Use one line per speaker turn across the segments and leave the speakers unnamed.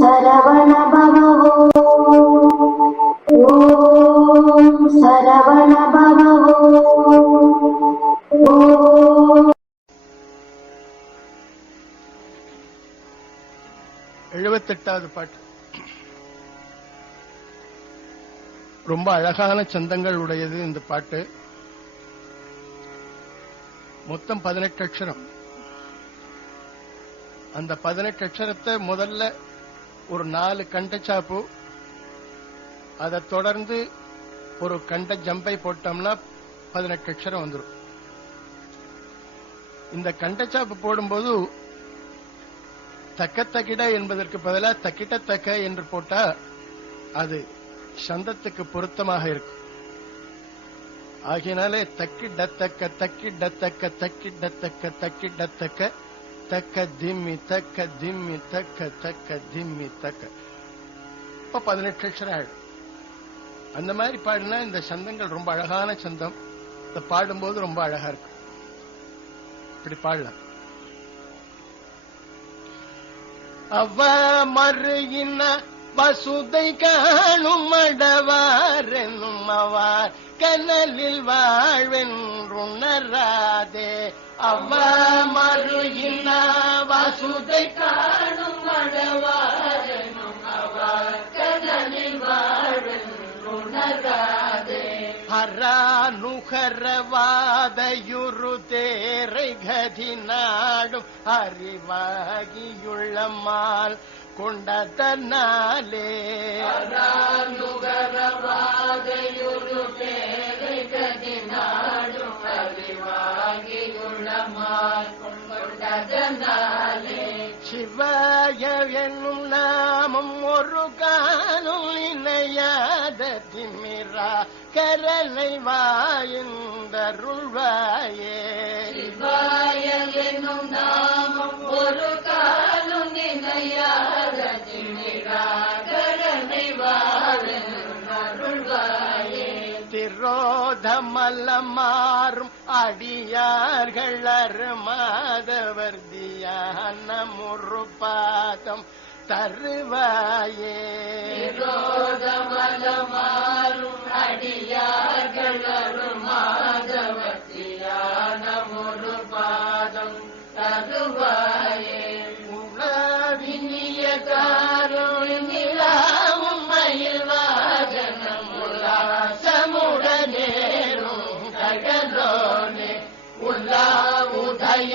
சரவண பவோ ஓம் சரவண பவோ
எழுபத்தெட்டாவது பாட்டு. ரொம்ப அழகான சந்தங்கள் உடையது இந்த பாட்டு. மொத்தம் பதினெட்டு அக்ஷரம். அந்த பதினெட்டு அக்ஷரத்தை முதல்ல ஒரு நாலு கண்டச்சாப்பு அதை தொடர்ந்து ஒரு கண்ட ஜம்பை போட்டோம்னா பதினெட்டு அக்ஷரம் வந்துடும் இந்த கண்டச்சாப்பு போடும்போது தக்க தக்கிட என்பதற்கு பதிலாக தக்கிட்ட தக்க என்று போட்டா அது சந்தத்துக்கு பொருத்தமாக இருக்கும். ஆகையினாலே தக்கிடத்தக்க தக்கிடத்தக்க தக்கிடத்தக்க தக்கிடத்தக்க தக்க திம்மி தக்க திம்மி தக்க தக்க திம்மி தக்க. இப்ப பதினெட்டு அக்ஷரம் ஆயிடும். அந்த மாதிரி பாடினா இந்த சந்தங்கள் ரொம்ப அழகான சந்தம். இதை பாடும்போது ரொம்ப அழகா இருக்கும் இப்படி பாடலாம். அவ மறுகின வசுதை காணும் மடவார் அவார் கனலில் வாழ்வென்றுணராதே அவ மறுகின வசுதை காணும் மடவார் என்னும் அவார் கனலில் வாழ்வென்றுணராதே ஹரானுகரவாதையுரு தேரை கதி நாடும் அறிவாகியுள்ளமால் கொண்டதனாலே. ஹரானுகரவாதையுரு சிவாய என்னும் நாமம் ஒரு காணும் இணையாத திமிரா கரலை வாயுந்தருள்வாயே. சிவாய என்னும் நாமம் ஒரு காணும் இணையாத திமிரா கரலை வாயுந்தருள்வாயே. திரோதமல்லமாறும் அடியார்கள் அருமாதவர் தியான முறுபாதம் தருவாயே திரோதமல்லமாறும் அடியார்கள் அருமாதவர் தியான தருவாயே உணவினிய காருணிலாவும் மயில் உல்லாசமுடனேரும் கடலோனே உல்லா உதய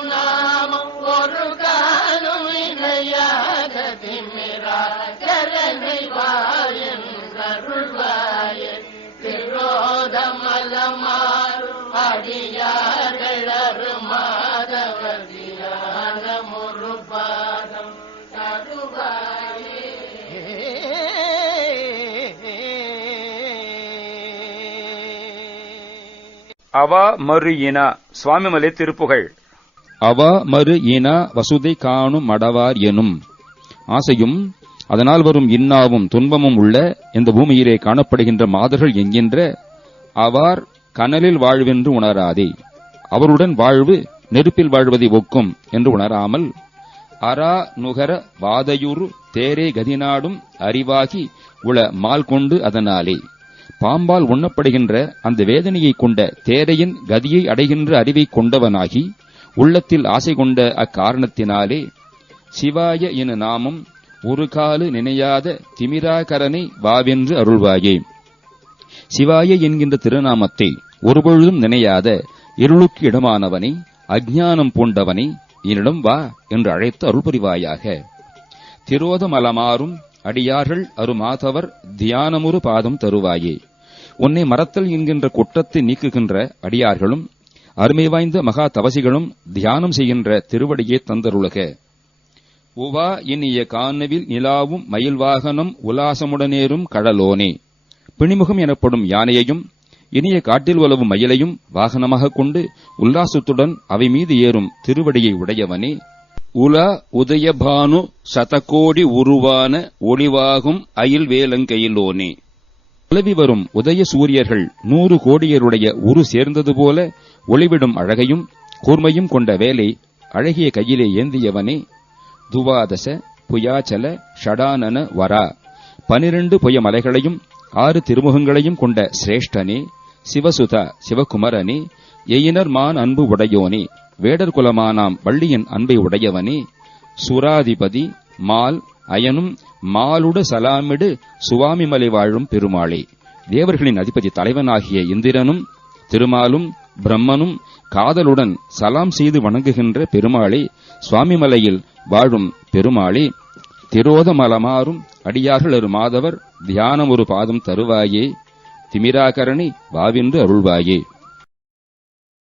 திரோதமலமாறும் அடியார்கள் அருமாதவர் தியான முருபாதம்
அவா மறு இன சுவாமிமலை திருப்புகழ்
அவ மறு இன வசுதை காணும் மடவார் எனும் ஆசையும் அதனால் வரும் இன்னாவும் துன்பமும் உள்ள இந்த பூமியிலே காணப்படுகின்ற மாதர்கள் என்கின்ற அவார் கனலில் வாழ்வென்று உணராதே. அவருடன் வாழ்வு நெருப்பில் வாழ்வதை ஒக்கும் என்று உணராமல் அரா நுகர வாதையுறு தேரே கதிநாடும் அறிவாகி உள மால் கொண்டு அதனாலே. பாம்பால் உண்ணப்படுகின்ற அந்த வேதனையைக் கொண்ட தேரையின் கதியை அடைகின்ற அறிவைக் கொண்டவனாகி உள்ளத்தில் ஆசை கொண்ட அக்காரணத்தினாலே சிவாய என நாமம் ஒரு காலு நினையாத திமிராகரனை வாவென்று அருள்வாயே. சிவாய என்கின்ற திருநாமத்தை ஒருபொழுதும் நினையாத இருளுக்கு இடமானவனை அஞ்ஞானம் பூண்டவனை என்னிடம் வா என்று அழைத்து அருள் புரிவாயாக திரோதமலமாறும் அடியார்கள் அருமாதவர் தியானமுறு பாதம் தருவாயே. உன்னை மறத்தல் என்கின்ற குற்றத்தை நீக்குகின்ற அடியார்களும் அருமை வாய்ந்த மகா தவசிகளும் தியானம் செய்கின்ற திருவடியே தந்தருளக. உவா இனிய காணவில் நிலாவும் மயில் வாகனம் உலாசமுடனேறும் கடலோனே. பிணிமுகம் எனப்படும் யானையையும் இனிய காட்டில் உலவும் மயிலையும் வாகனமாகக் கொண்டு உல்லாசத்துடன் அவை மீது ஏறும் திருவடியை உடையவனே. உல உதயபானு சதகோடி உருவான ஒளிவாகும் அயில் வேலங்கையிலோனே. உலவி வரும் உதய சூரியர்கள் நூறு கோடியருடைய உரு சேர்ந்தது போல ஒளிவிடும் அழகையும் கூர்மையும் கொண்ட வேலை அழகிய கையிலே ஏந்தியவனே. துவாதச புயாச்சல ஷடானன வரா. பனிரெண்டு பொய்ய மலைகளையும் ஆறு திருமுகங்களையும் கொண்ட சிரேஷ்டனே சிவசுத சிவகுமரனே எயினர் மான் அன்பு உடையோனே வேடர் குலமானாம் வள்ளியின் அன்பை உடையவனே சுராதிபதி மால் அயனும் மாலுட சலாமிடு சுவாமிமலை வாழும் பெருமாளே தேவர்களின் அதிபதி தலைவனாகிய இந்திரனும் திருமாலும் பிரம்மனும் காதலுடன் சலாம் செய்து வணங்குகின்ற பெருமாளே சுவாமிமலையில் வாழும் பெருமாளே திரோதமலமாறும் அடியார்கள் ஒரு மாதவர் தியானம் ஒரு பாதம் தருவாயே திமிராகரணி வாவின்று அருள்வாயே.